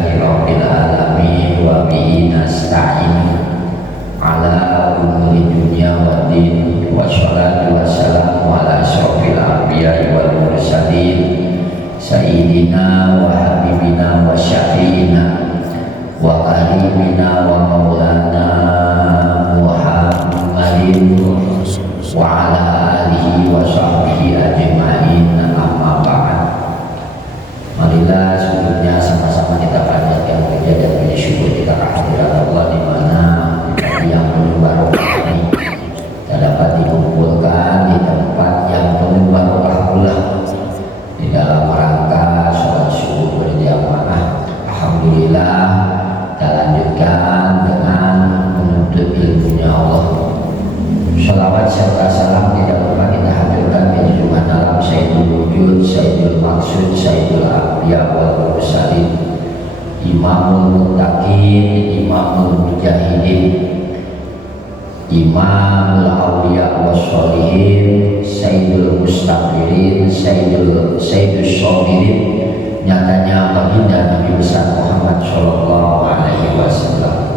Alhamdulillahi Rabbil Alamin wa bihi nasta'in ala umuri dunya wa din wa salatu wa salamu ala asyrafil anbiya'i wal mursalin sayyidina wa habibina wa syafi'ina wa karimina wa maulana Muhammadin wa ala alihi wa sahbihi ajma'in, amma ba'd. Marilah sebelumnya sama-sama kita panjatkan puja dan puji syukur kita kehadirat Allah, di mana yang penuh barokah ini kita dapat dikumpulkan di tempat yang penuh barokah pula di dalam rangka sholat subuh berjamaah. Alhamdulillah, kita lanjutkan dengan menuntut ilmunya Allah. Shalawat serta salam tidak lupa kita haturkan di junjungan alam Sayyidul Wujud, Sayyidul Maksud, Sayyidul Anbiya wal Mursalin, Imamul Muttaqin, Imamul Mujahidin, Imamul Awliya was Sholihin, Sayyidul Mustaqirin, Sayyidul Shobirin, nyatanya baginda Nabi besar Muhammad Sallallahu Alaihi Wasallam.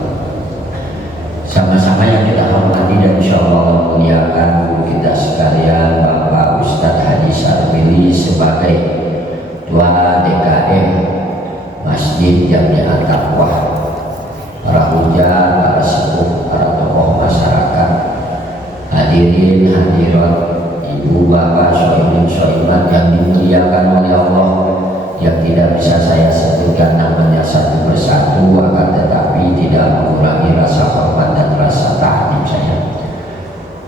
Sama-sama yang kita hormati dan insyaallah memuliakan guru kita sekalian, Bapak Ustadz Haji Sarmili sebagai Ketua DKM Masjid Jami'at Taqwa, para hujah, para sepuh, para tokoh masyarakat, hadirin hadirat, ibu bapak, sohibin sohibat yang dimuliakan oleh Allah, yang tidak bisa saya sebutkan namanya satu persatu, akan tetapi tidak mengurangi rasa hormat dan rasa takdim saya.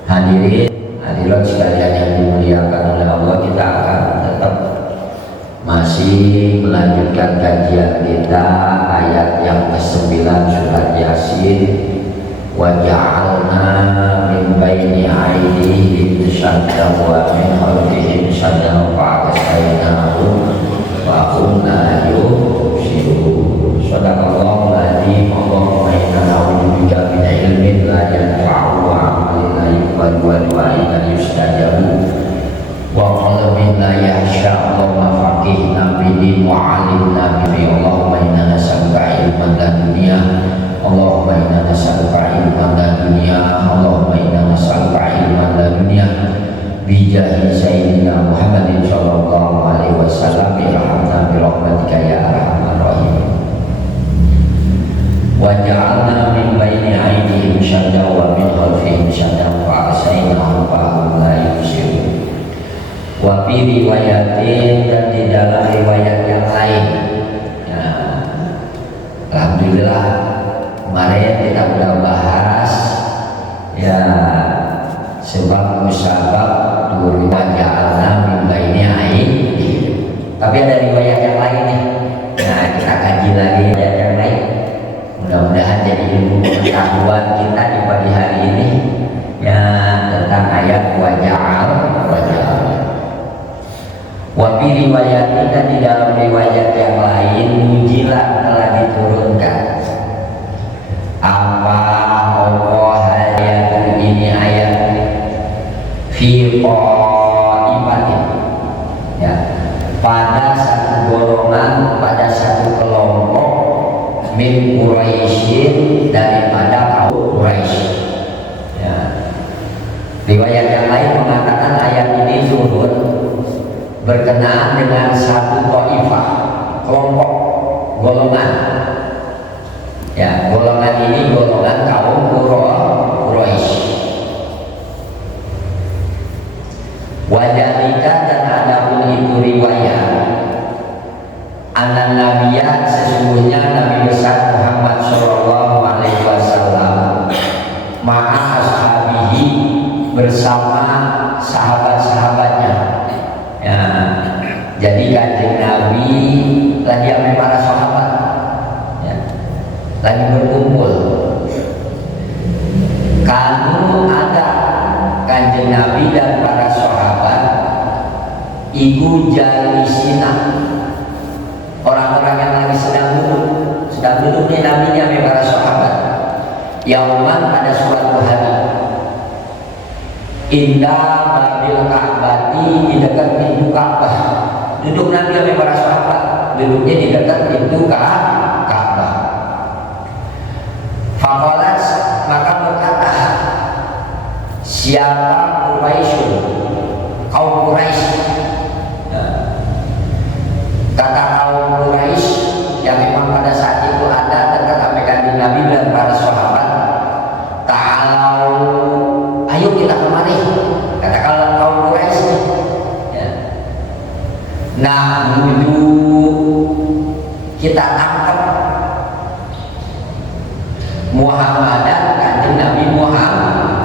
Hadirin hadirat sekalian yang dimuliakan oleh Allah, kita akan tetap masih melanjutkan kajian kita ayat yang ke-9 surat Yasin. Wa ja'alna min baini aydihim saddan wa min khalfihim saddan fa'aghasaynahum wa hum la yubsirun. Shadaqallahul adzim. Allahumma inna na'udzubika min ilmin la yanfa'u wa 'amalin la yuqbalu wa du'ain la yustajabu wa qalbin la yakhsha. Allahumma faqihna fid din wa 'allimna bihi. Allahumma inna nas'aluka ilman ladunya. Allahumma inna nas'aluka ilman ladunya. Allahumma inna nas'aluka ilman ladunya bijahi sayyidina Muhammadin sallallahu alaihi wasallam, irhamna bi rahmatika ya arhamar rahimin. Wa ja'alna min baini aydihim saddan wa min khalfihim saddan fa asaynahum fa hum la yubsirun. Wa fi riwayatin, dan di dalam riwayat yang lain. Nah, alhamdulillah kemarin kita sudah bahas ya sebab musabab turun waja'alna min baini aydihim. Tapi ada riwayat yang lain nih. Nah, kita kaji lagi riwayat yang lain. Mudah-mudahan jadi ilmu pengetahuan kita di pagi hari ini ya tentang ayat waja'al. Wa fi riwayat, dan di dalam riwayat yang lain mujilah telah diturunkan. Apa ayat ini, ayat fi qaimatin ya, pada satu golongan, pada satu kelompok min Quraisyin, daripada kaum Quraisy ya. Riwayat yang lain mengatakan ayat ini turun berkenaan dengan satu taifah, kelompok, golongan ya. Golongan ini golongan kaum Quraisy. Wajadika, dan adapun itu riwayat anan nabiyat, sesungguhnya Nabi besar Muhammad sallallahu alaihi wasallam ma'a ashabihi, bersama sahabat-sahabatnya ya. Jadi kanjeng Nabi lagi sama para sahabat ya, lagi berkumpul. Kamu ada kanjeng Nabi dan para sahabat iku jalisina, orang-orang yang lagi sedang duduk nih Nabi sama para sahabat. Yauman, pada suatu hari, indah babil Ka'bati, di dekat pintu Ka'bah. Duduk Nabi sama para sahabat, duduknya di dekat pintu Ka'bah. pada saat itu ada dekat sampai kanjeng Nabi dan para sahabat, ta'alau, ayo kita kemari, kata kalau kaum Quraisy, ya. Nah, menuju kita tangkap Muhammadan, kanjeng Nabi Muhammad.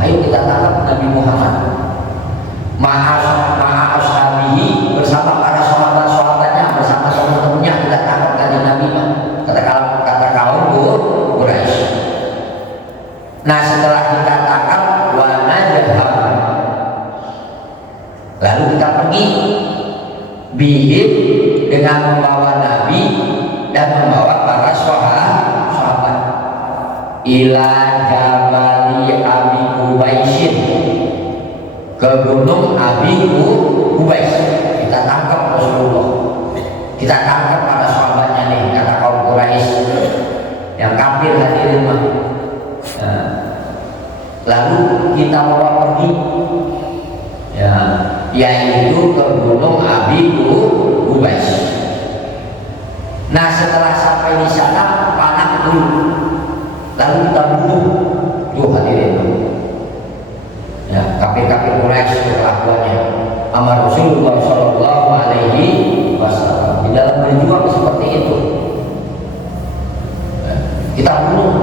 Ayo kita tangkap Nabi Muhammad. Ma'ashabihi, bersama para sahabat-sahabatnya, bersama teman-temannya kita tangkap kanjeng Nabi. Kata kaum Quraisy. Nah, setelah kita tangkap, wa najhab, lalu kita pergi bihim, dengan membawa Nabi dan membawa para sahabat ila Jabali Abi Qubaisin, ke gunung Abi Qubais. Kita tangkap Rasulullah, kita tangkap para sahabatnya nih, kata kaum Quraisy yang kafir hadirin mah. Nah, lalu kita bawa pergi, ya, yaitu ke gunung Abi Qubais. Nah, setelah sampai di sana panah dulu, lalu kita bunuh tuh hadirin. Ya, kafir-kafir Quraisy kelakuannya sama Rasulullah Shallallahu Alaihi Wasallam di dalam berjuang seperti itu. Ya, kita bunuh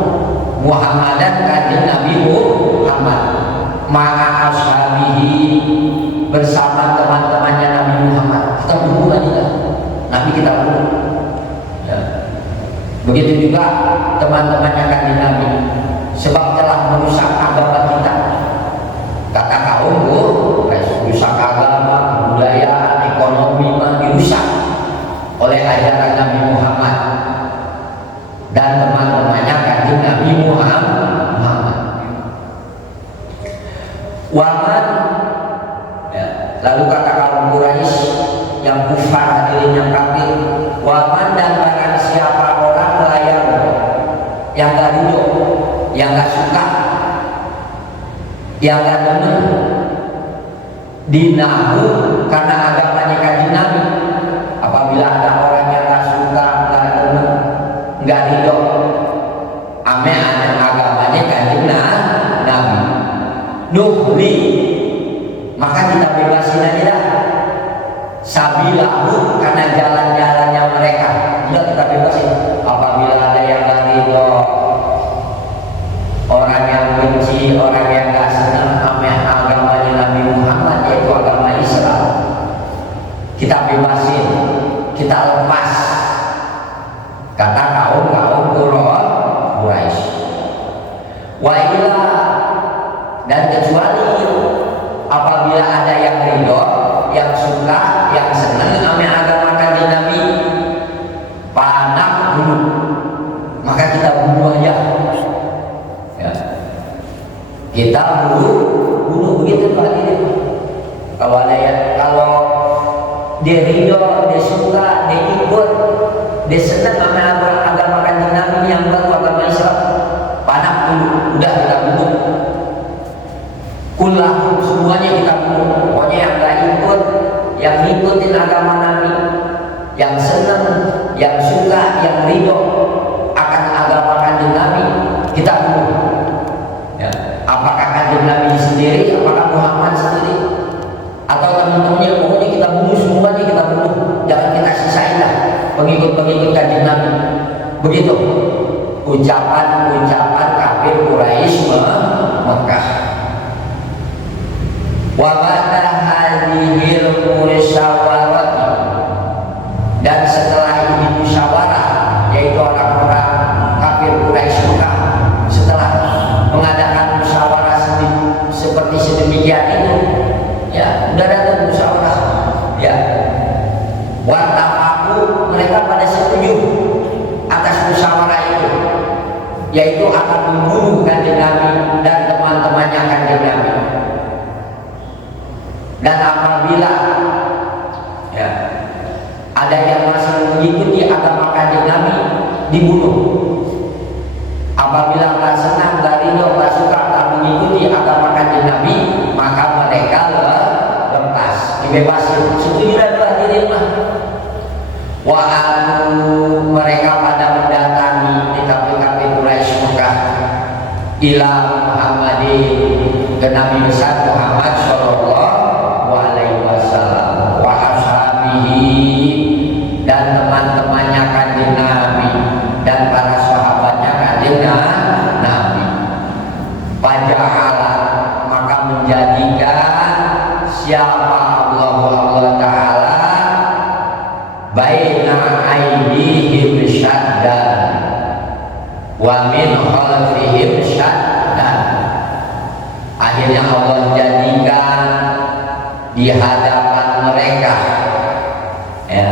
Muhammadan, kanjeng Nabi Muhammad, ma'a ashabihi, bersama teman-temannya Nabi Muhammad. Kita bunuh aja, Nabi kita bunuh. Ya. Begitu juga teman-temannya kanjeng Nabi, sebab telah merusak agama kita. Kata kaum rusak agama, kebudayaan, ekonomi dirusak oleh ajaran Nabi Muhammad dan teman-temannya kanjeng Nabi Muhammad. Waman, ya, lalu kata kaum Quraisy yang kufar, hadirin yang kafir, waman, dan barang siapa orang yang gak ridho, yang gak suka, yang gak demen dinahu karena agamanya kanjeng Nabi. Apabila ada orang yang gak suka, gak demen, gak ridho ame agamanya kanjeng Nabi, nuhli, maka kita bebasin aja dah sabilahu, karena jalan-jalannya mereka. Udah kita bebasin. Apabila ada yang gak ridho, orang yang benci, orang yang gak senang sama agamanya Nabi Muhammad, yaitu agama Islam, kita bebasin, kita lepas. Kata kaum Quraisy. Wa ila, dan kecuali apabila ada yang ridho, yang suka, yang senang sama agama kanjeng Nabi, panah dulu, maka kita bunuh aja. Ya. Kita bunuh begitu Pak. Kalau ada yang, kalau dia ridho, dia suka, dia ikut, dia senang sama agama kanjeng Nabi yang baru, agama Islam, panah dulu, udah kita bunuh. Kullah, semuanya kita bunuh. Pokoknya yang gak ikut, yang ngikutin agama Nabi, yang senang, yang suka, yang ridho akan agama kanjeng Nabi, kita bunuh. Ya. Apakah kanjeng Nabi sendiri, apakah Muhammad sendiri, atau teman-temannya, pokoknya kita bunuh, semuanya kita bunuh. Jangan kita sisain lah pengikut-pengikut kanjeng Nabi. Begitu ucapan-ucapan kafir Quraisy Mekah. Wa ba'da hadhil musyawarah, dan setelah ini musyawarah, yaitu orang-orang kafir Quraisy Mekah setelah mengadakan musyawarah seperti sedemikian itu, ya udah ada musyawarah, ya watafaku, mereka pada setuju atas musyawarah itu, yaitu akan membunuh kanjeng Nabi dan teman-temannya kanjeng Nabi. Dan apabila ya ada yang masih mengikuti agama kanjeng Nabi, dibunuh. Apabila nggak senang, nggak ridho, nggak suka, nggak mengikuti agama kanjeng Nabi, maka mereka lepas, dibebasin. Setuju dan hadirin mah. Wa anu mereka pada mendatangi di kafir-kafir Quraisy Mekah ila Muhammadin ke Nabi besar Muhammad sallallahu alaihi wasallam wa ashabihi dan teman-temannya kanjeng Nabi dan para sahabatnya kanjeng Nabi. Fajahala maka menjadikan siapa Allah Ta'ala baina aidihim syaddan wa min khalfihim syaddan. Akhirnya Allah jadikan di hadapan mereka ya,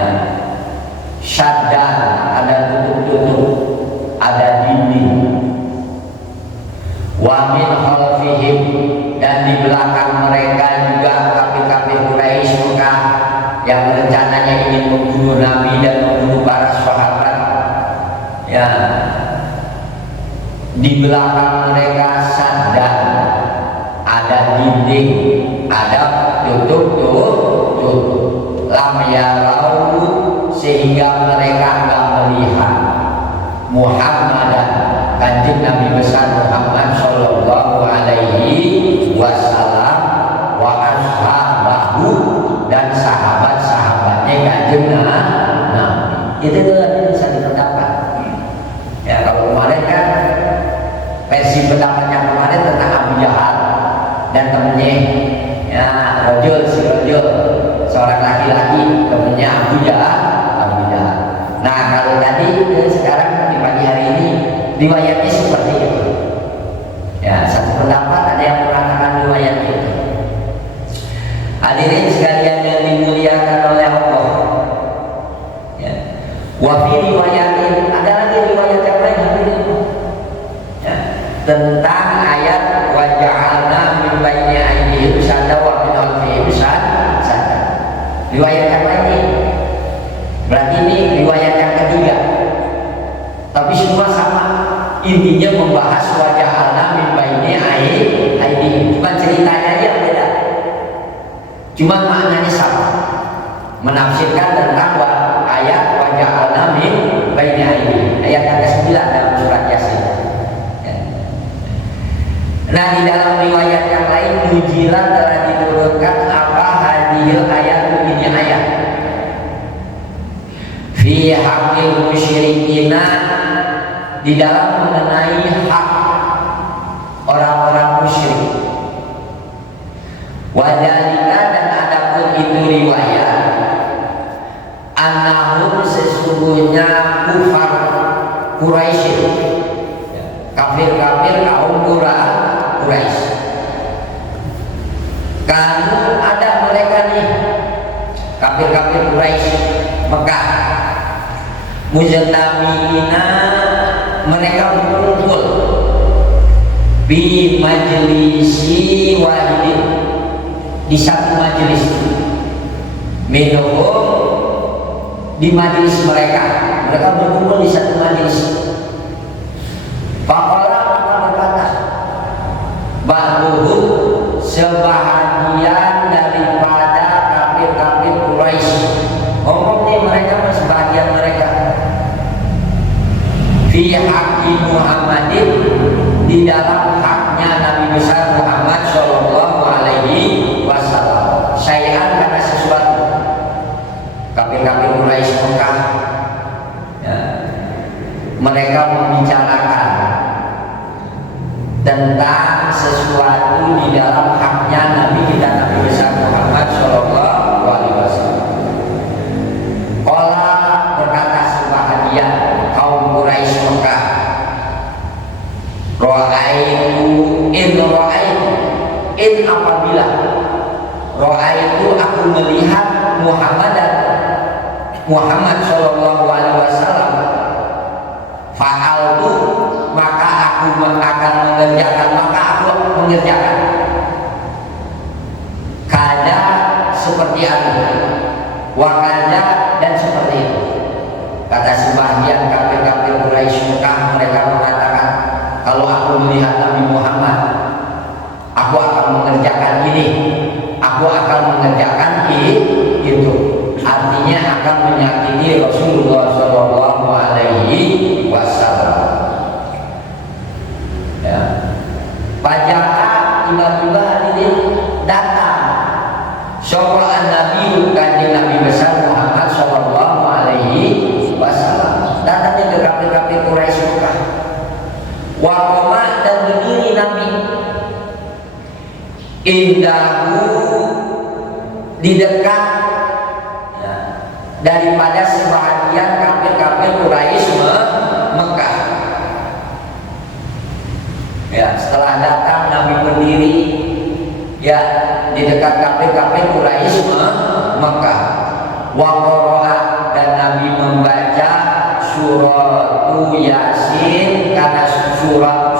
syaddan, ada tutup-tutup, ada dinding, wa min khalfihim dan di belakang mereka juga kafir-kafir Quraisy Mekah yang rencananya ingin membunuh Nabi dan membunuh para sahabat ya. Di belakang mereka sadar, ada dinding, ada tutup lam yarau, sehingga mereka enggak melihat Muhammadan kanjeng Nabi besar Muhammad sallallahu alaihi wasallam wa ashabahu dan sahabat-sahabatnya kanjeng Nabi. Itu bisa dipendapat ya. Kalau kemarin kan versi pendapatnya kemarin tentang Abu Jahal dan temennya ya, Rojul, si Rojul seorang laki-laki temennya Abu Jahal. Nah kalau tadi sekarang di pagi hari ini riwayatnya seperti itu ya, satu pendapat ada yang mengatakan riwayat itu. Hadirin sekalian yang dimuliakan oleh Allah ya. Wa fi riwayatin, ada lagi riwayat yang lain ya, tentang ayat wa ja'alna min baini aydihim sadda wa min khalfihim sadda. Riwayat yang lain ini berarti ini riwayat yang ketiga, tapi semua sama, intinya membahas wajah Allah min baini aydihim, cuma ceritanya aja beda, cuma maknanya sama, menafsirkan tentang ayat wajah Allah min baini aydihim, ayat yang ke-9 dalam surat Yasin. Nah di dalam riwayat yang lain nujilan telah diturunkan apa hadil ayat ini ayat fi haqqil musyrikina, di dalam mengenai hak orang-orang musyrik. Wadalika, dan adapun itu riwayat annahum, sesungguhnya kufar Quraisy, kafir-kafir kaum Quraisy, kalau ada mereka nih kafir-kafir Quraisy Mekah mujtamina, mereka berkumpul bi majlisi wahidin, di satu majelis, minhum, di majelis mereka berkumpul di satu majelis. Faqala, maka berkata ba'duhum, sebahagian daripada kafir-kafir Quraisy, ngomong nih mereka, sebahagian mereka, fi haqqi Muhammadin, di dalam haknya Nabi besar Muhammad sallallahu alaihi wasallam, syai'an, karena sesuatu. Kafir-kafir Quraisy Mekah ya, mereka membicarakan tentang sesuatu di dalam haknya Nabi kita, Nabi besar Muhammad sallallahu alaihi wasallam. Qala, berkata sebahagian kaum Quraisy Mekah, in apabila ra'aitu, aku melihat Muhammad sallallahu alaihi wasallam, fa'altu, maka aku akan mengerjakan, kada seperti aku, wakada, dan seperti itu. Kata sebahagian kafir-kafir Quraisy Mekah, mereka mengatakan, kalau aku melihat Nabi Muhammad, aku akan mengerjakan ini, aku akan mengerjakan itu. Artinya akan menyakiti Rasulullah SAW indahu di dekat daripada sebahagian kafir-kafir Quraisy Mekah. Ya, setelah datang Nabi berdiri ya di dekat kafir-kafir Quraisy Mekah. Wa qara'a, dan Nabi membaca suratu Yasin karena surat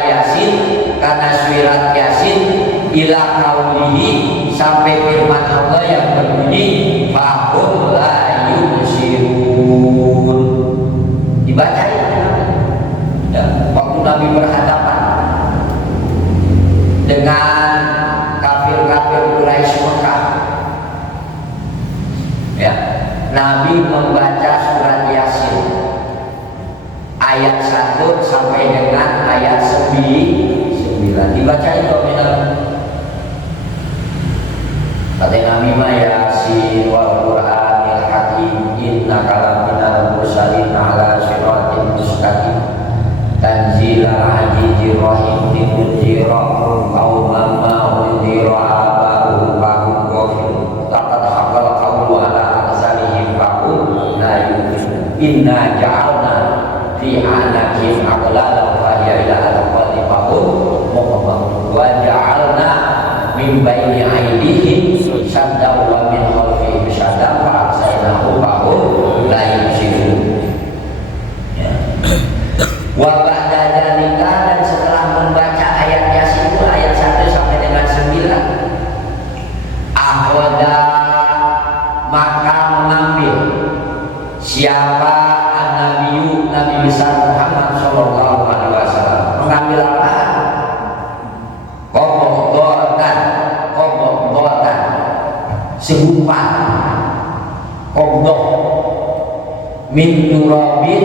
Yasin karena surat Yasin ila qaulihi sampai firman Allah yang berbunyi fahum la yubsirun. Dibacain ya, waktu Nabi berhadapan dengan kafir-kafir Quraisy Mekah ya, Nabi membaca surat Yasin ayat 1 sampai dengan ayat 9 dibacain dominan. Kata Nabi ma Yasin wal Qur'anil Hakim innaka laminal mursalin ala siratin mustaqim tanzilal azizir rahim tunzira qauman ma unzira aba'uhum fahum ghafilun laqad haqqal qawlu ala aksarihim fahum la yu'minun inna ja'alna fi anaqihim aghlalan fa hiya ila al-qalbi fahum muqaddam wa ja'alna min baini aydihim sadda wa min khalfihim sadda fa arsalnahu fahum la yubsirun. Wa ba'da dzalika, dan setelah membaca ayat Yasin itu ayat 1 sampai dengan 9, ahoda maka mengambil siapa an-nabiyyu Nabi besar Muhammad sallallahu alaihi wasallam. Mengambil apa? Qobdotan segumpal qobdoh min turabin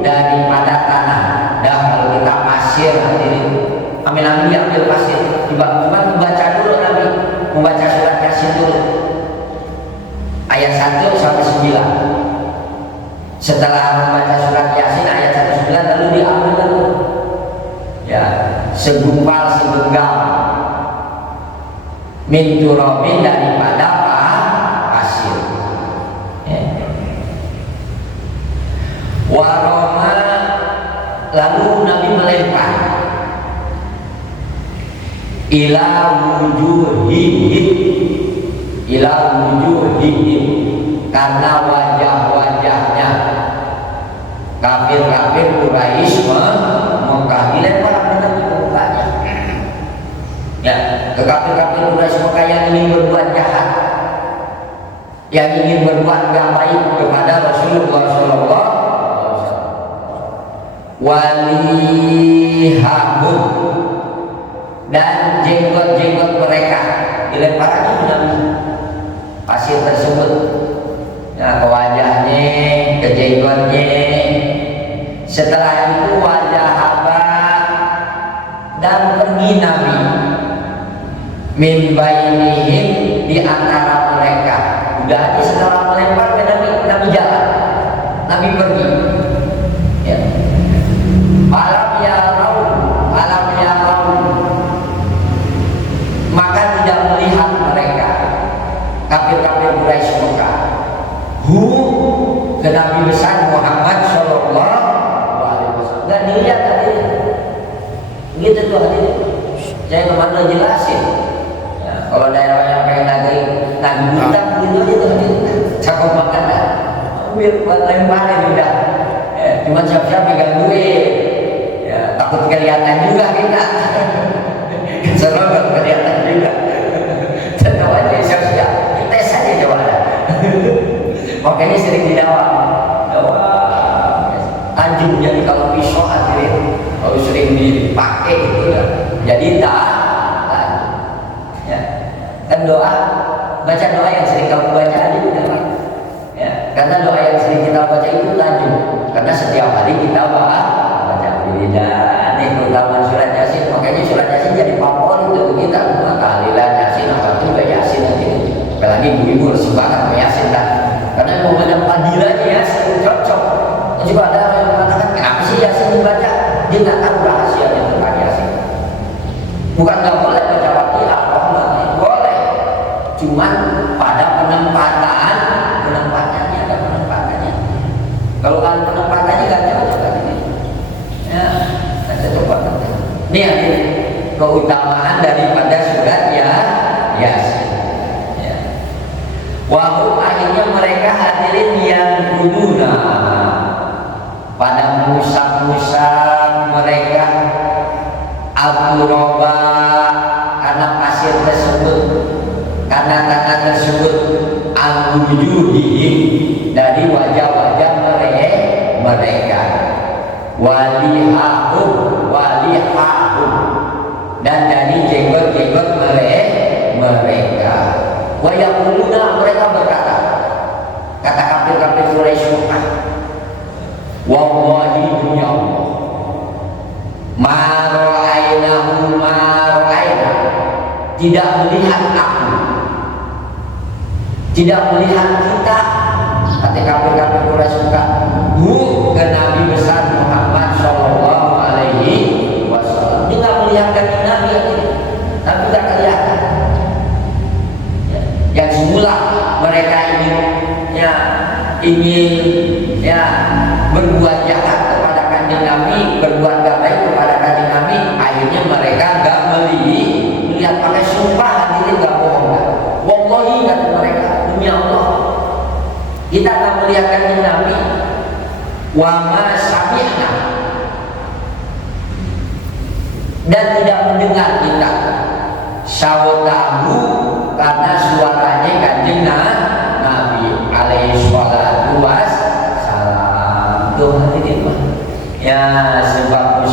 daripada tanah. Dah kalau kita pasir hadirin, amin diambil pasir. Cuma membaca dulu Nabi, membaca surat Yasin dulu ayat 1 sampai 9. Setelah membaca surat Yasin ayat 1 9 lalu diambil dulu ya segumpal segenggam min turabin daripada pasir ya. Waroma, lalu Nabi melempar ila wujuhihim karena wajah-wajahnya kafir-kafir Quraisy Mekah dilempar Nabi ke mukanya ya, ke kafir-kafir Quraisy Mekah yang ingin berbuat jahat, yang ingin berbuat gak baik kepada Rasulullah sallallahu walihahum, dan jenggot-jenggot mereka dilempar aja dengan pasir tersebut ya, ke wajahnya, ke jenggotnya. Setelah itu wajah haba, dan pergi Nabi min bainihim, di antara mereka. Udah aja setelah melempar Nabi jalan, Nabi pergi ya. Alam ya raun, maka tidak melihat mereka kafir-kafir Quraisy Mekah ke Nabi besar Muhammad sallallahu alaihi wasallam. Enggak dilihat tadi. Gitu tuh hadirin. Saya kemana jelasin. Ya, kalau daerah yang kayak nagih hutang gitu aja tuh hadirin. Cakep banget dah. Ambil buat lemparin udah. Cuma siap-siap pegang duit. Ya, takut kelihatan juga kita. Serem gak kelihatan juga. Tentu aja siap-siap. Tes aja coba. Makanya sering didakwah. Anjing jadi kalau pisau hadirin, kalau sering dipakai itu ya, jadi tak. Ya. Kan doa, baca doa yang sering kamu baca aja udah. Ya, karena doa yang sering kita baca itu tajud. Karena setiap hari kita baca beda nih, terutama surat Yasin. Makanya surat Yasin jadi favorit untuk kita. Tahlilan Yasin apa itu juga Yasin nanti. Apalagi ibu-ibu harus banget Yasin kan. Karena mau banyak panggilannya Yasin cocok. Dan juga ada yang mengatakan kenapa sih Yasin dibaca? Dia nggak tahu rahasianya tentang Yasin. Bukan nggak boleh baca Waqiah, cuman pada penempatannya ada penempatannya. Kalau kan penempatannya nggak cocok kan ini, ya kita coba. Ini artinya keutamaan daripada surat Yasin. Ya. Wahum akhirnya mereka hadirin yang kuduna pada musab-musab mereka al-Quraba karena pasir tersebut, karena tanah tersebut al-wujuhihim dari wajah-wajah mereka walihahum dan dari jenggot-jenggot mereka wa yaquluna mereka berkata, kata kafir-kafir Quraisy Mekah, wallahi demi Allah ma ra'ainahu ma ra'aina, tidak melihat aku, tidak melihat kita, kata kafir-kafir Quraisy Mekah, ke Nabi besar Muhammad Shallallahu Alaihi Wasallam. Dia nggak melihat kaki Nabi ini, tapi nggak kelihatan. Yang semula mereka ingin berbuat jahat kepada kanjeng Nabi, berbuat gak baik kepada kanjeng Nabi, akhirnya mereka nggak melihat, pakai sumpah hadirin, nggak bohong. Wallahi kata mereka, demi Allah kita nggak melihat kanjeng Nabi. Wa ma sami'na, dan tidak mendengar kita sautahu, karena suaranya kanjeng Nabi alaihi salatu wassalam. Tuh hadirin mah ya, sebab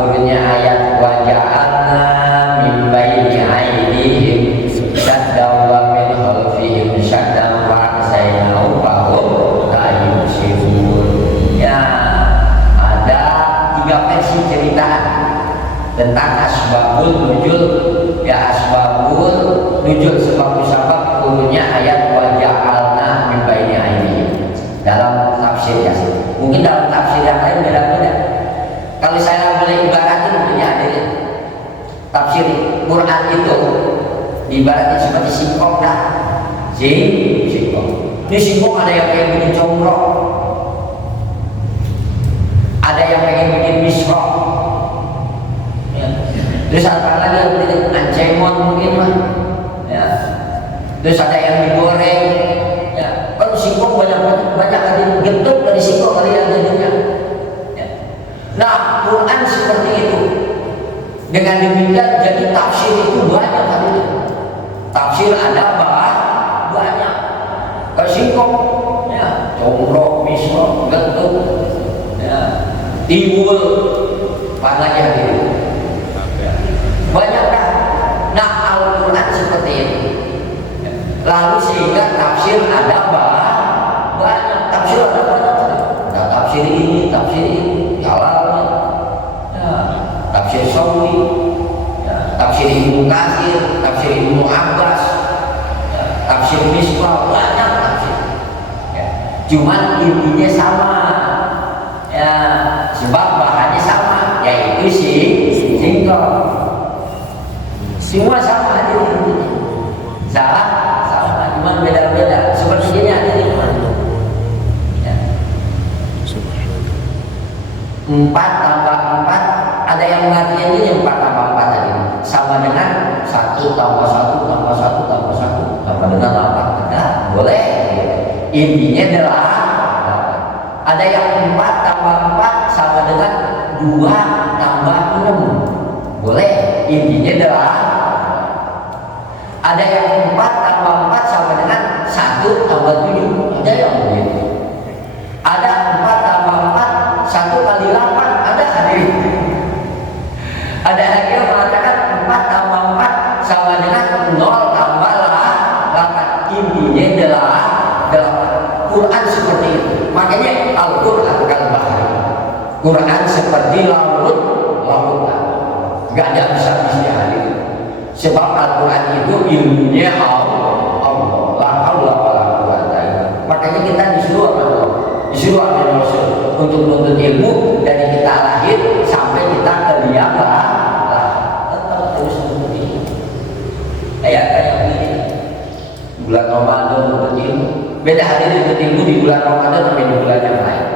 turunnya ayat wa ja'alna min baini aydihim saddan wa min khalfihim saddan wa aghsaynahu fahum la yubsirun. Ya, ada 3 versi cerita tentang asbabul nuzul, ya asbabul nuzul, sebab turunnya ayat wa ja'alna min baini aydihim dalam tafsir Yasin. Mungkin dalam tafsir yang lain beda-beda. Kalau saya boleh ibaratin begini hadirin, tafsir Quran itu diibaratin seperti singkong dah. Singkong. Ini singkong ada yang kayak bikin combrok, ada yang pengen bikin misrok, ya. Terus apa lagi yang bikin ancemon mungkin mah, ya. Terus ada yang digoreng, ya. Kalau singkong banyak ada gentuk dari singkong kali yang jadinya, ya. Nah, Quran seperti itu. Dengan demikian jadi tafsir itu banyak hadirin. Tafsir ada banyak. Kalau singkong, ya, combrok, misrok, gentuk, ya. Timbul panahnya gitu, banyak dah. Nah, Al-Quran seperti ini. Lalu sehingga tafsir ada banyak, tafsir ada banyak. Ada tafsir ini, Jalalain, ya, tafsir Sawi, ya, tafsir Ibnu Katsir, tafsir Ibnu Abbas, ya, tafsir Misbah, banyak tafsir. Ya. Cuman intinya sama. Ya, sebab bahannya sama, yaitu singkong. Semua sama hadirin, sama, cuma beda-beda. Seperti ini hadirin. Ya. 4 tambah 4, ada yang mengartikan ini 4 tambah 4 tadi sama dengan 1 tambah 1 tambah 1 tambah 1 sama dengan 8. Nah, boleh. Intinya adalah ada yang 4 tambah 4 sama dengan 2 tambah 6. Boleh. Intinya adalah ada yang 4 tambah 4 sama dengan 1 tambah 7. Ada yang begitu. Ada 4 tambah 4 1 kali 8. Ada hadirin. Ada yang mengatakan 4 tambah 4 sama dengan 0 tambah 8. Intinya adalah 8. Quran seperti itu. Makanya Al-Quran kal-bahri, Quran seperti lautan, gak ada bisa-bisa hadirin. Sebab Al-Quran itu ilmunya Allah, la haula wala quwwata illa billah. Makanya kita disuruh oleh Rasul untuk menuntut ilmu dari kita lahir sampai kita keliang lah. Tetap terus menuntut ilmu. Kayak begini. Ramadan menuntut ilmu. Beda hadirin menuntut ilmu di bulan Ramadan sampai di bulan yang lain.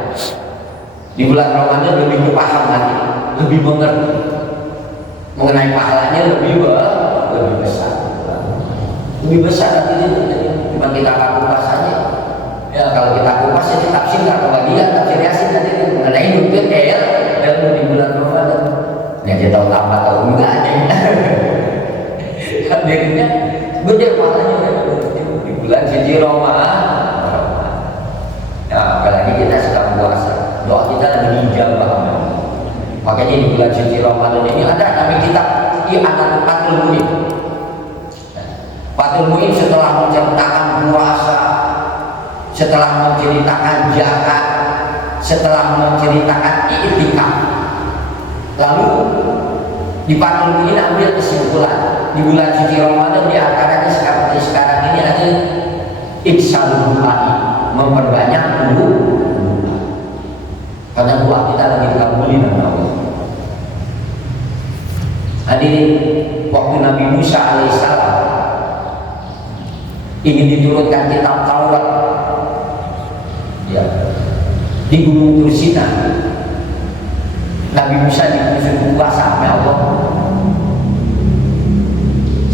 Di bulan Ramadan lebih paham lagi, lebih mengerti mengenai pahalanya, lebih besar. Lebih besar nanti cuma kita kupas saja. Ya kalau kita kupas ya tafsir kebagian tafsir Yasin nanti mengenai nukil dan di bulan Ramadan. Ya kita tahu apa tahu enggak aja. Akhirnya gede pahalanya di bulan suci Ramadan. Ya apalagi kita sedang puasa, doa kita lebih dijabah. Makanya di bulan suci Ramadan ini ada namanya kitab Fathul Muin. Fathul Muin setelah menceritakan puasa, setelah menceritakan zakat, setelah menceritakan i'tikaf, lalu di Fathul Muin ambil kesimpulan di bulan suci Ramadan di antaranya seperti sekarang ini ada iksalul du'ai, memperbanyak doa. Karena doa kita lagi dikabulin oleh Allah. Hadirin, waktu Nabi Musa alaihissalam ingin diturunkan kitab Taurat, ya, di Gunung Tursina, Nabi Musa disuruh puasa oleh Allah.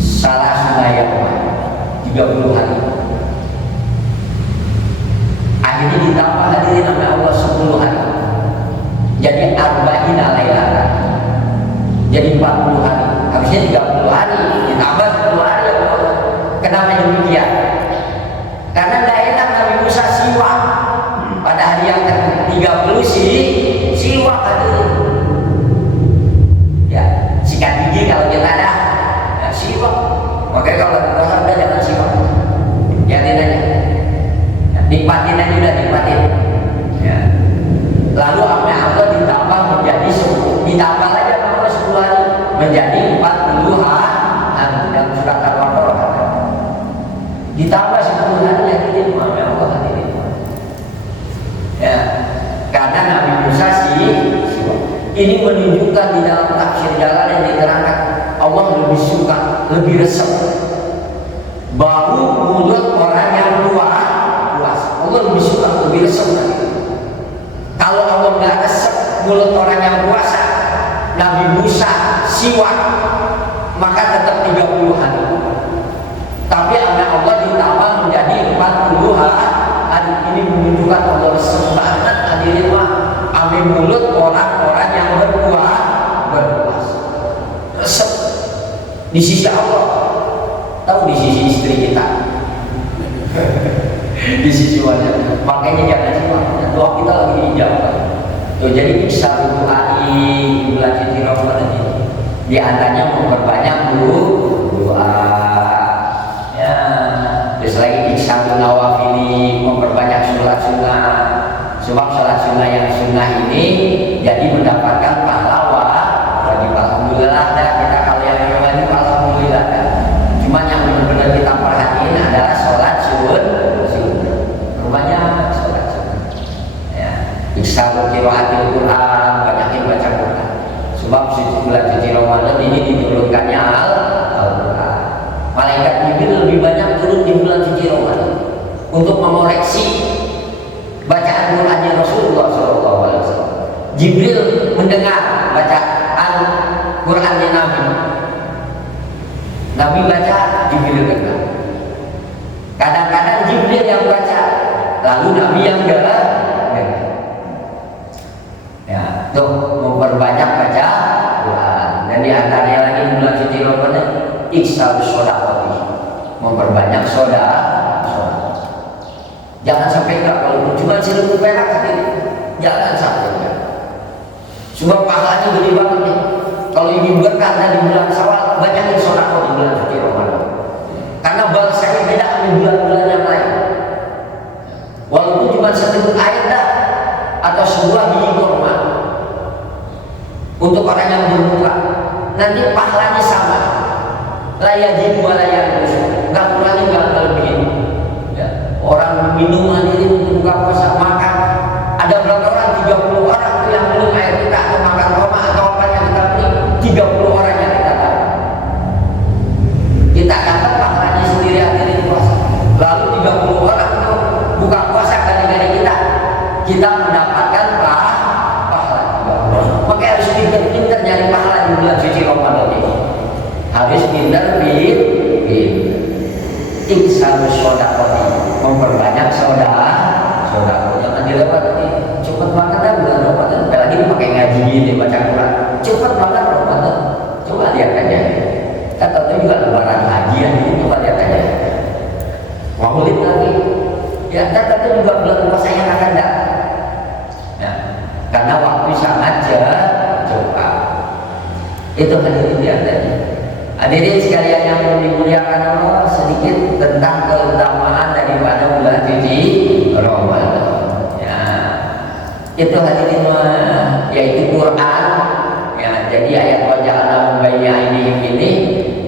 Salah sunaya 30 hari. Akhirnya ditambah hadirin oleh Allah 10 hari. Jadi arba'ina lailatan. Jadi 40 hari. Harusnya 30 hari ditambah 10 hari ya Allah. Kenapa demikian? Karena tidak enak Nabi Musa siwak pada hari yang ke-30 siwak hadirin. Ya, sikat gigi kalau kita ada ya, siwak. Makanya kalau puasa udah jangan siwak. Ya tidak aja. Ya, nikmatin aja udah nikmatin. Ya. Lalu apa Allah ditambah menjadi 10, ditambah aja nama 10 hari menjadi 40 hari dalam surat Al-Baqarah. Ditambah 10 hari lagi dia Allah hadirin. Ya, karena Nabi Musa ini menunjukkan di dalam tafsir jalan yang diterangkan Allah lebih suka, lebih resep bau mulut orang yang puas. Allah lebih suka, lebih resep. Kalau Allah nggak resep mulut orang yang puasa, Nabi Musa siwak, maka tetap 30 hari. Tapi anak Allah ditambah menjadi 40 hari. Ini menunjukkan Allah resep banget hadirin mah ambil mulut orang-orang yang berpuasa. Resep di sisi Allah, tahu di sisi istri kita. Di sisi wajah, makanya jangan simak doa kita lagi dijawab. Jadi bisa doa di bulan suci Ramadan ini di antaranya memperbanyak doa ya, terus lagi iksalun nawafili, memperbanyak sholat sunnah, sebab sholat sunnah yang sunnah ini jadi mendapatkan pahala wajib. Alhamdulillah kita kalau yang wajib alhamdulillah. Cuma yang benar-benar kita perhatiin adalah sholat banyak sholat ya, iksalul qiraatil Quran, banyakin baca Quran. Sebab bulan suci Ramadan ini diturunkannya Al-Quran. Malaikat Jibril lebih banyak turun di bulan suci Ramadan untuk mengoreksi bacaan Qurannya Rasulullah SAW. Jibril mendengar bacaan Qurannya Nabi baca, Jibril dengar. Kadang-kadang Jibril yang baca, lalu Nabi yang dengar. Ya, tuh memperbanyak baca Quran. Dan di antaranya lagi di bulan suci Ramadan iksalus shodaqah, memperbanyak sedekah. Jangan sampai enggak, kalau cuma 1.000 perak hati, jangan sampai enggak. Sebab pahalanya gede banget nih. Kalau ingin berkah di bulan Syawal, banyakin sedekah di bulan suci Ramadan. Karena balasnya beda dengan bulan-bulan yang lain. Walaupun cuma 1 air dah atau sebuah biji kurma untuk orang yang berbuka, nanti pahalanya sama. Layajib walayajib, nggak kurangi nggak lebih. Ya. Orang minum hadirin untuk buka puasa makan. Ada berapa orang? 30 orang tuh yang minum air kita atau makan roma atau apa yang kita beli. 30 orang yang kita dapat. Kita dapat pahalanya sendiri hadirin puasa. Lalu Iksaru sodakoti, memperbanyak sodako, jangan dilewati. Cepat banget dah bulan Ramadan, apalagi dipakai ngaji ini baca Quran, cepat banget Ramadan. Coba lihat aja, kata itu juga lebaran haji ini, coba lihat aja. Maulid lagi, ya kata itu juga bulan puasa yang akan datang. Ya, karena waktu sangat cepat. Itu hadirin lihat tadi. Hadirin sekalian yang dimuliakan Allah, sedikit tentang keutamaan daripada bulan suci Ramadan. Ya, itu hadirin yaitu Quran. Ya, jadi ayat waja'alna baina ini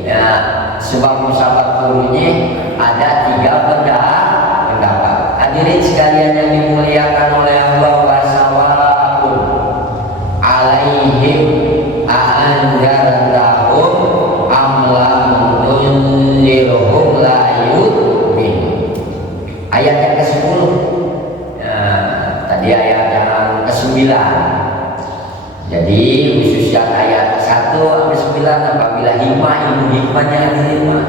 ya, sebab musabab turunnya ada 3 pendapat. Hadirin sekalian yang dimuliakan oleh Allah, wasawa'un alaihim a'anzartahum ayat yang ke-10. Tadi ayat yang ke-9. Jadi khusus yang ayat 1 sampai 9 apabila hikmahnya hikmah.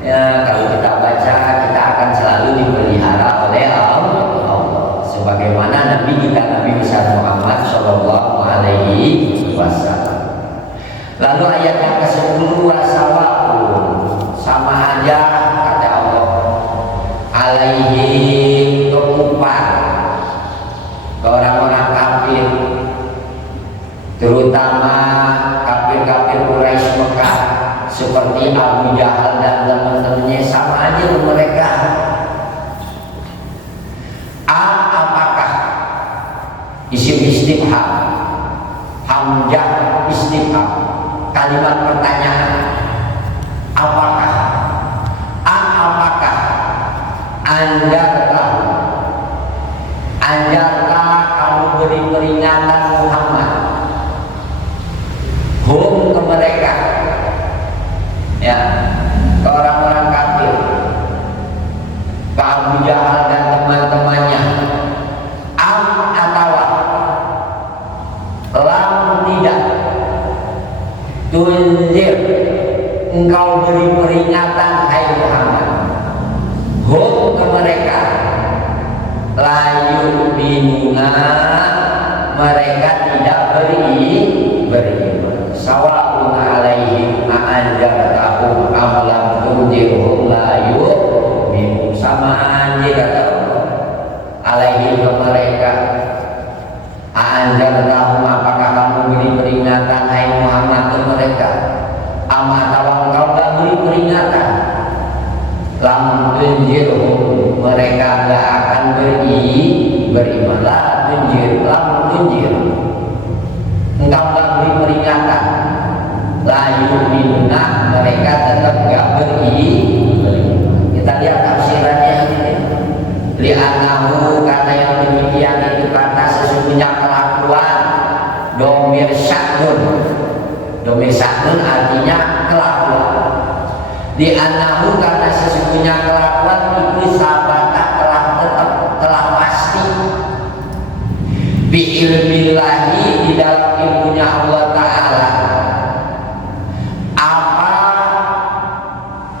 Ya, kalau kita baca kita akan selalu dipelihara oleh Allah. Sebagaimana Nabi kita Nabi besar Muhammad Shallallahu Alaihi Wasallam. Lalu ayat yang ke-10 wasawa'un, sama aja kata Allah, alaihim kekufar, ke orang-orang kafir, terutama kafir-kafir Quraisy Mekah seperti Abu Jahal dan teman-temannya, sama aja ke mereka. Apakah isim istifham, hamzah istifham, kalimat pertanyaan, apakah anjarkah kamu beri peringatan Muhammad hum ke mereka, ya, ke orang-orang kafir, ke Abu Jahal dan teman-temannya, atau lam tidak tunjir engkau beri peringatan hai Muhammad hum ke mereka, layu minuna mereka tidak beriman. Sawa'un alaihim a'anjartahum am lam tunjirhum layu minun, sama aja kata Allah. Alaihim ke mereka, a'anjartahum apakah kamu beri peringatan hai Muhammad ke mereka, atau engkau tak beri peringatan, lam tunjirhum mereka tidak akan beriman. La tunjir, lam tunjir, engkau tak beri peringatan, la yu'minuna mereka tetap tidak beriman. Kita lihat tafsirannya ini, li'annahu kata yang demikian itu karena sesungguhnya kelakuan domir sya'nun artinya kelakuan. Li'annahu karena sesungguhnya kelakuan itu sabata telah pasti bi'ilmillahi di dalam ilmunya Allah Ta'ala. Apa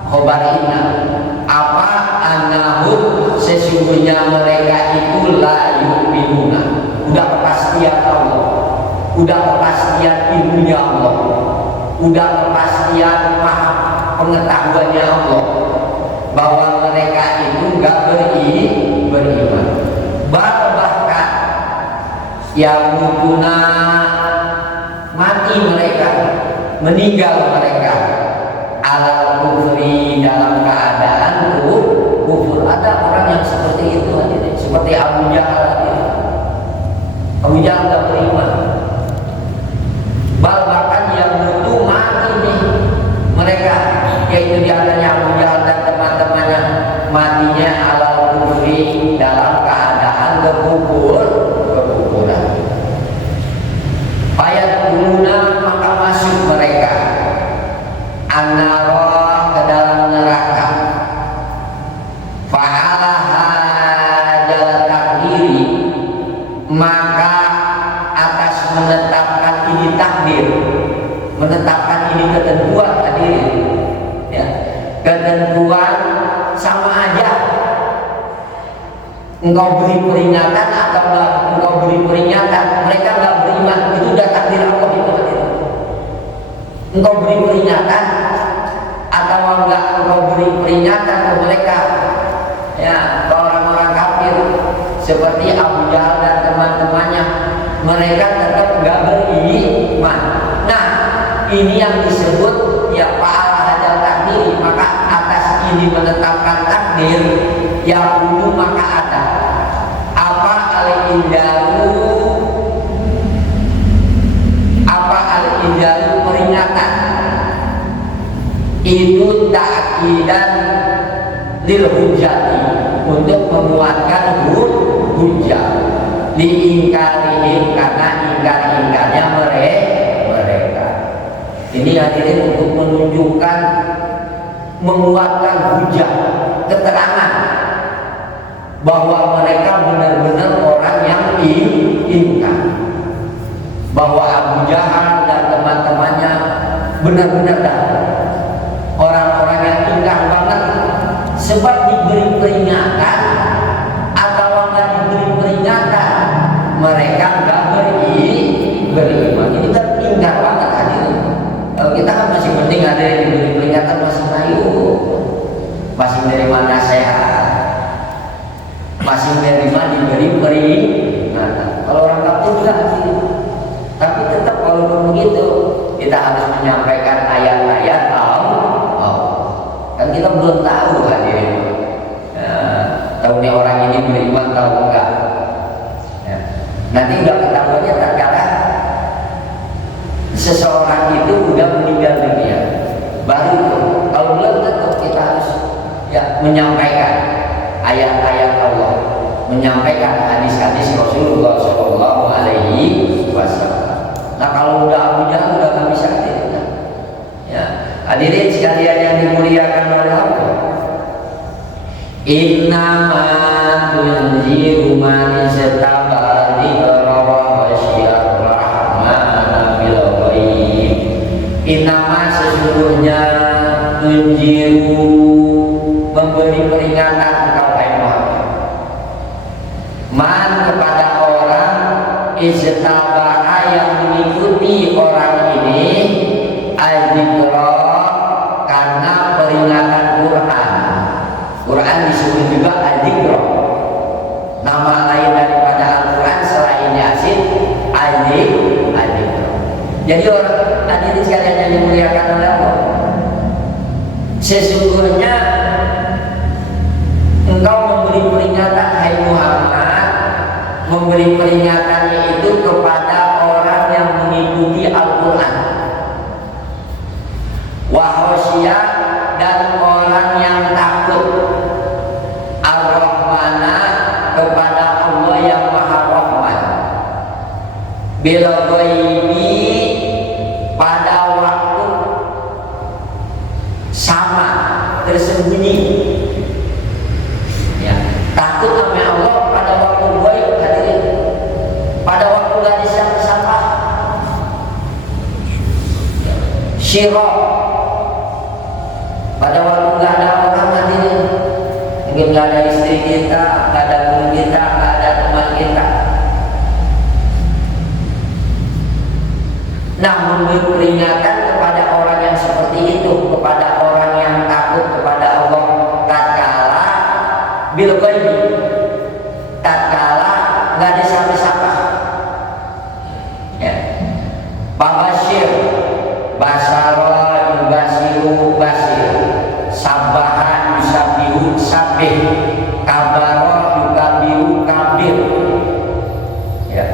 khobarina, apa anahum sesungguhnya mereka itu la yu'minuna, udah kepastian Allah, udah kepastian ilmunya Allah, udah kepastian paham pengetahuannya Allah bahwa mereka itu enggak beriman. Bahkan yang mutuna mati mereka, meninggal mereka ala kufri dalam keadaan kufur. Ada orang yang seperti itu, seperti Abu Jahal. Abu Jahal enggak beriman. Bahkan yang mutu mati nih mereka, yaitu diantaranya Abu Jahal dan teman-temannya, matinya ala kufri dalam keadaan kekufuran. Ayat guna maka masuk mereka an-nara ke dalam neraka. Fa'ala hadzal takdiri maka atas menetapkan ini takdir, menetapkan ini ketentuan tadi ya, ketentuan sama aja. Engkau beri peringatan atau enggak engkau beri peringatan, mereka enggak beriman, itu udah takdir Allah itu. Engkau beri peringatan atau enggak engkau beri peringatan ke mereka, ya, ke orang-orang kafir seperti Abu Jahal dan teman-temannya, mereka tetap enggak beriman. Nah, ini yang disebut ya fa'ala hadzal takdir, maka atas ini menetapkan takdir yang dulu maka ada apa al-indaru, apa al-indaru peringatan itu ta'kidan lil hujjati, untuk menguatkan hujjah liingkarihim, karena ingkar-ingkarnya mereka. Ini hadirin untuk menunjukkan, menguatkan hujjah, keterangan bahwa mereka benar-benar orang yang ingkar, bahwa Abu Jahal dan teman-temannya benar-benar orang-orang yang ingkar banget, sebab diberi peringatan atau nggak diberi peringatan mereka nggak beriman. Ini kan ingkar banget hadirin. Kalau kita kan masih penting ada yang diberi peringatan, masih layu, masih menerima nasihat, masih menerima diberi peringatan. Kalau orang kafir juga hadirin. Tapi tetap walaupun begitu kita harus menyampaikan ayat-ayat Allah. Kan kita belum tahu hadirin. Tahu nih orang ini beriman tahu enggak? Ya. Nanti udah ketahuannya terkadang seseorang itu udah meninggal dunia, baru itu. Kalau belum tetap kita harus ya menyampaikan ayat-ayat Allah, menyampaikan hadis-hadis Rasulullah Shallallahu Alaihi Wasallam. Nah kalau udah Abu Jahal udah nggak bisa kita. Ya, hadirin sekalian yang dimuliakan oleh Allah. Innama tunziru man istaba dzikra wa khasyiyar rahman bil ghaib. Innama sesungguhnya tunziru memberi peringatan kepada Muhammad. Man kepada orang istaba yang mengikuti orang ini al-dzikra, karena peringatan Quran. Quran disebut juga al-dzikra. Nama lain daripada Al-Quran selain Yasin, al-dzikra. Jadi orang hadirin sekalian yang dimuliakan oleh Allah, sesungguhnya engkau memberi peringatan hai Muhammad, memberi peringatannya itu kepada orang yang mengikuti Al-Quran, wa khasyiyah, dan orang yang takut, Ar-Rahmana, kepada Allah yang Maha Rahman, bil ghaibi, pada waktu sama tersembunyi. Ya, takut sama Allah pada waktu ghaib hadirin, pada waktu gak disapa-sapa. Syirah, pada waktu gak ada orang hadirin, mungkin gak ada istri kita, gak ada guru kita, gak ada teman kita. Nah, memberi peringatan kepada orang yang seperti itu, kepada orang yang takut kepada Allah tatkala bil ghaibi, tatkala gak ada siapa-siapa. Ya. Basyir, basara yubasiru basir, sabahan yusabihu sabih, kabaro yukabiru kabir. Ya.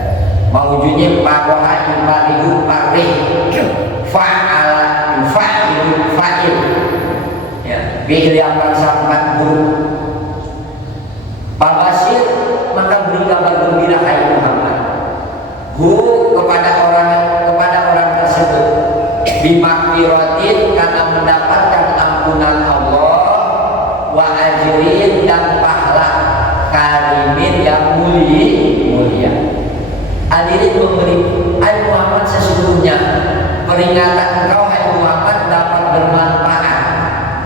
Mawujudnya paroha yubarihu parih, fa'ala yufa'ilu fa'il. Ya, fi'il yang sangat buruk. Babasir, maka beri kabar gembira hai Muhammad. Kepada orang tersebut, bimakfiratin, karena mendapatkan ampunan Allah, wa ajrin, dan pahala karimin yang mulia. Hadirin memberi hai Muhammad, sesungguhnya peringatan engkau hai Muhammad dapat bermanfaat,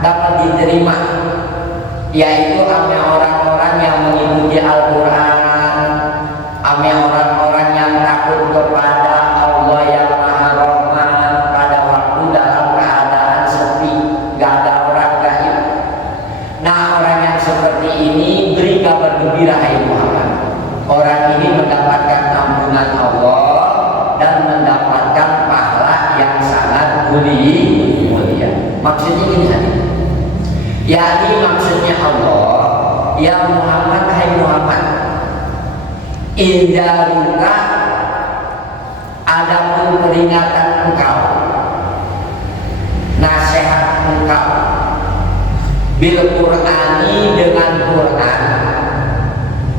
dapat diterima kepada Allah yang Maha Rahman pada waktu dalam keadaan sepi, gak ada orang gaib. Nah, orang yang seperti ini beri kabar gembira hai Muhammad. Orang ini mendapatkan ampunan Allah dan mendapatkan pahala yang sangat mulia. Maksudnya ini hadis. Yakni maksudnya Allah, ya Muhammad, hai Muhammad, indaruka adapun peringatan engkau, nasihat engkau, bil Qur'ani dengan Quran,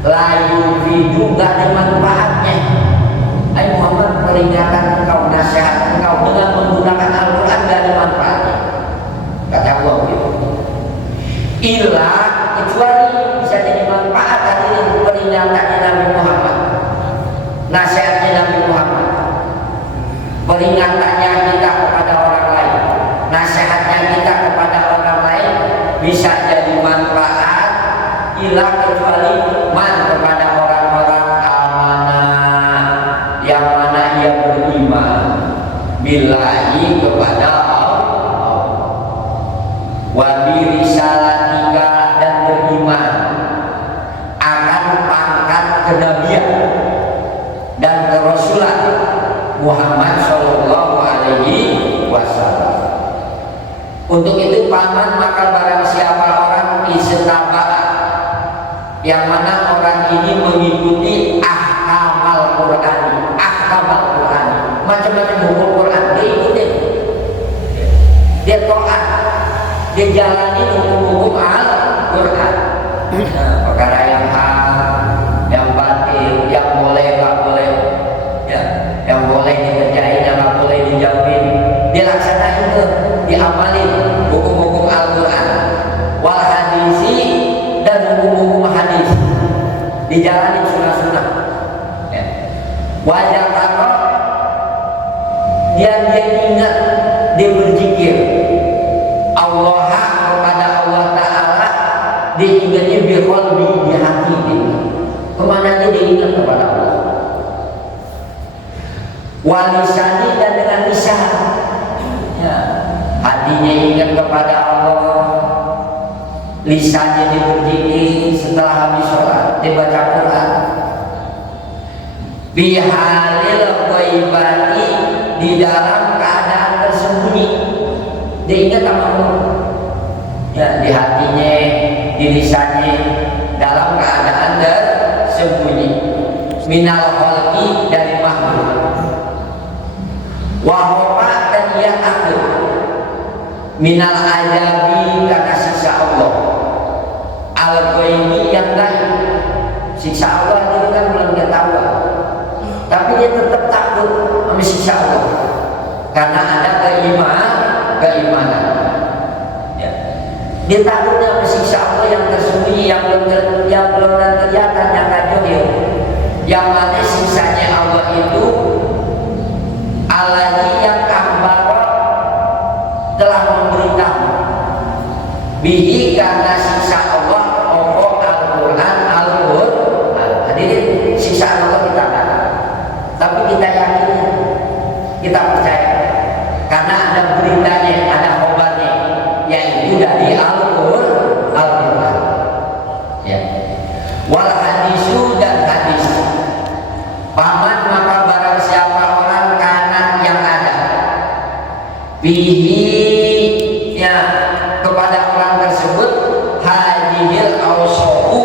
layu juga ada manfaatnya. Hai Muhammad, peringatan engkau, nasihat engkau dengan menggunakan Al-Quran gak ada manfaatnya, kata Allah gitu. Illa kecuali bisa jadi manfaat dari peringatannya Nabi Muhammad, nasihatnya Nabi Muhammad, peringatannya kita kepada orang lain, nasihatnya kita kepada orang lain bisa jadi manfaat. Illa kecuali man kepada orang-orang amanah yang mana ia beriman billahi kepada Allah, wa bi risalatika dan beriman akan pangkat kenabian dan kerasulan Muhammad sallallahu alaihi wasallam. Untuk itu paman maka barang siapa orang istaba'a, yang mana orang ini mengikuti ahkamal Qur'ani, macam-macam hukum Quran dia ikutin, dia taat, dia jalani hukum-hukum Al-Quran. Nah, perkara yang hal, yang batil, yang boleh nggak boleh, ya, yang boleh dikerjain, yang nggak boleh dijauhin, dia laksanain tuh, diamalin hukum-hukum Al-Quran, wal hadisi dan hukum-hukum hadis, dijalani sunnah-sunnah. Ya. Wajah apa? Dia ingat, dia berzikir Allah kepada Allah Ta'ala, dia ingatnya biqalbi, di hati dia. Kemana dia ingat kepada Allah. Walisani dan dengan lisan, ya, hatinya ingat kepada Allah, lisannya dia berzikir setelah habis sholat, dia baca Quran. Bihalil ghaibati, di dalam keadaan tersembunyi dia ingat sama Allah, ya, di hatinya, di lisannya, dalam keadaan tersembunyi. Minal khalqi, dari makhluk. Wahofa, dan ia takut. Minal ajabi, karena siksa Allah. Al-ghaibi, yang lain. Siksa Allah itu kan belum ketahuan, tapi dia tetap takut sama siksa Allah karena ada keimanan. Ya. Dia takutnya sama siksa Allah yang tersembunyi, yang belum kelihatan, yang kacau, yang mana siksanya Allah itu alladzi yang akhbara, telah memberitahu bihi, karena siksa Allah Al-Quran. Hadirin, siksa Allah kita ada, tapi kita yakin, kita percaya karena ada beritanya, ada obatnya, yaitu dari Al-Quran. Ya. Wal hadisu, dan hadis. Paman maka barang siapa orang kanan yang ada bihi, ya, kepada orang tersebut, hadihil awsofu,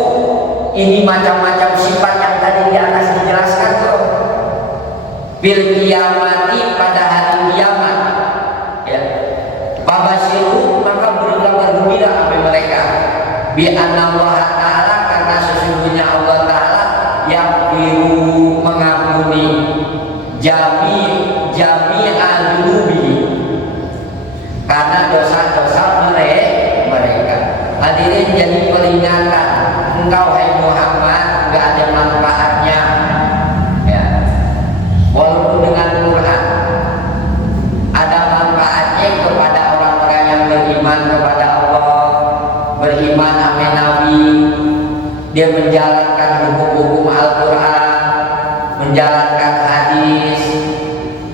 ini macam-macam sifat yang tadi di atas dijelaskan tuh. Bil kiamati, pada hari kiamat, ya. Babasiru, maka berilah bergembira bagi mereka. Bi Allah Ta'ala, karena sesungguhnya Allah Ta'ala yang biru mengampuni jami al-dunubi, karena dosa-dosa mereka. Hadirin, jadi peringatan engkau hai Muhammad, gak ada manfaatnya, ya, walaupun dengan Quran ada manfaatnya kepada orang-orang yang beriman kepada Allah, beriman sama Nabi, dia menjalankan hukum-hukum Al-Quran, menjalankan hadis,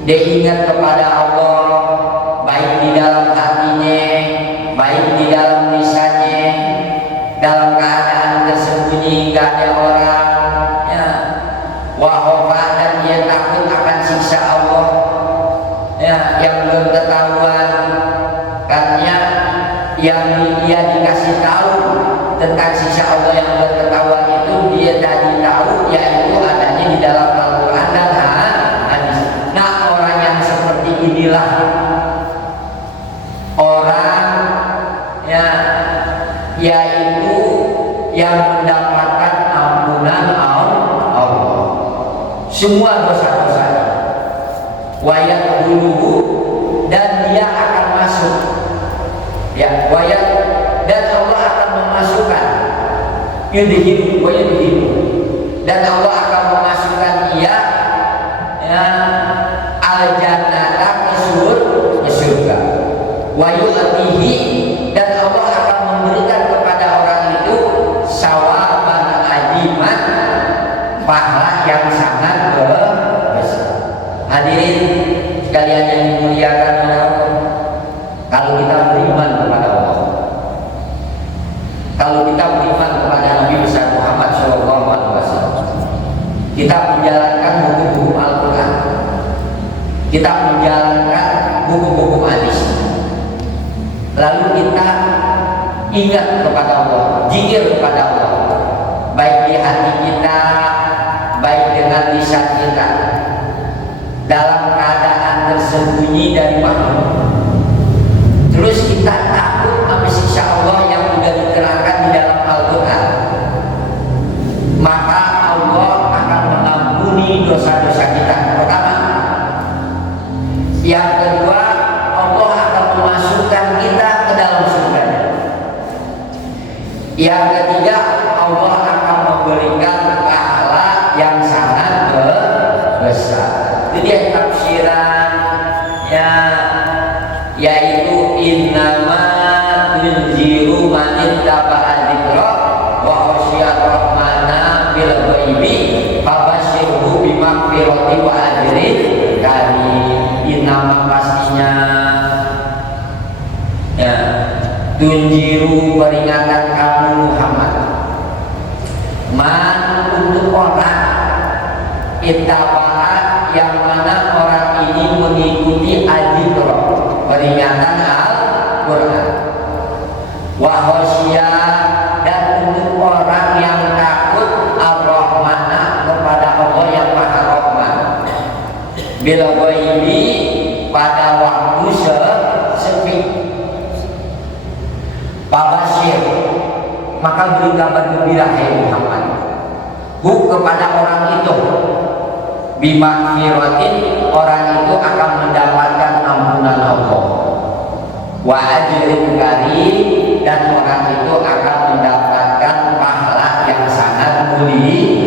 dia ingat kepada Allah, baik di dalam hatinya, baik di dalam lisannya, dalam keadaan tersembunyi nggak ada orang, ya. Wahofah, dan dia takut akan siksa Allah, ya, yang belum ketahuan, katanya yang dia dikasih tahu tentang siksa Allah yang belum ketahuan itu dia tadi tahu, yaitu adanya di dalam Al-Quran dan hadis. Nah, orang yang seperti inilah orang, ya, yaitu yang mendapatkan ampunan Allah semua dosa-dosanya. Wayat dulu, dan dia akan masuk, ya, wayat, dan Allah akan memasukkan yudhibu, dan Allah akan memasukkan dia, ya, al-jannata, ke surga, wa yu'tihi, dan Allah akan memberikan kepada orang itu sawaban aziman, pahala yang sangat besar. Hadirin sekalian yang dimuliakan oleh Allah, kalau kita beriman kepada Allah, kalau kita beriman kepada Nabi besar Muhammad SAW, kita menjalankan hukum-hukum Al-Quran, kita menjalankan hukum-hukum hadis, lalu kita ingat kepada Allah, zikir kepada Allah, baik di hati kita, baik dengan lisan kita, dalam keadaan tersembunyi dari makhluk. Terus kita takut sama siksa Allah yang sudah diterangkan di dalam Al-Quran, maka Allah akan mengampuni dosa-dosa kita. Pertama. Yang kedua, Allah akan memasukkan kita ke dalam surga. Yang ketiga, Allah akan memberikan pahala yang sangat besar. Jadi tafsiran, ya, yaitu innama tunziru man ittaba'a dzikra wa khasyiyar rahmana bil ghaibi fabashshirhu bimaghfirati wa ajrin karim. Innama, pastinya, ya, tunziru, peringatan kamu Muhammad, man, untuk orang, ittaba'a, yang mana orang ini mengikuti al-dzikra, peringatan Al-Quran, wa khasyiyah, dan untuk orang yang takut ar-Rahmana, kepada Allah yang Maha Rahman, bil ghaibi, pada waktu sepi. Babashir, maka beri kabar gembira hai Muhammad, kepada orang itu, bimaghfiratin, orang itu akan mendapatkan ampunan Allah, wa ajrin karim, dan orang itu akan mendapatkan pahala yang sangat mulia.